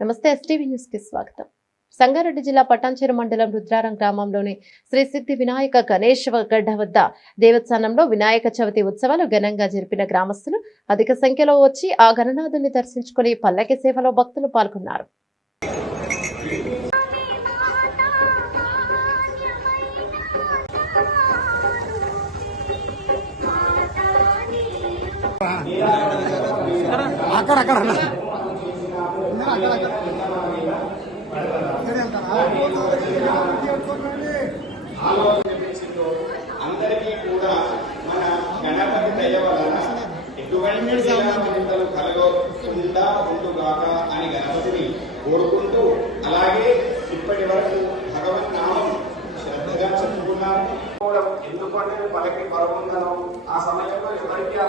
నమస్తే ఎస్టీవీ న్యూస్కి స్వాగతం. సంగారెడ్డి జిల్లా పటాన్చెరు మండలం రుద్రారం గ్రామంలోని శ్రీ సిద్ధి వినాయక గణేష్ గడ్డ వద్ద దేవస్థానంలో వినాయక చవితి ఉత్సవాలు ఘనంగా జరిపిన గ్రామస్తులు అధిక సంఖ్యలో వచ్చి ఆ గణనాథుని దర్శించుకుని పల్లకి సేవలో భక్తులు పాల్గొన్నారు. అక్కడ అక్కడ. అన్న. అక్కడ, అందరికీ కూడా మన గణపతి దయ వలన ఎటువంటి చింతలు కలగకుండా ఉండుగాక అని గణపతిని కోరుకుంటూ అలాగే ఇప్పటి వరకు భగవన్ నామం శ్రద్ధగా చెప్పుకున్నాను ఎందుకంటే పలకి పరముందనో ఆ సమయంలో ఎవరికి ఆ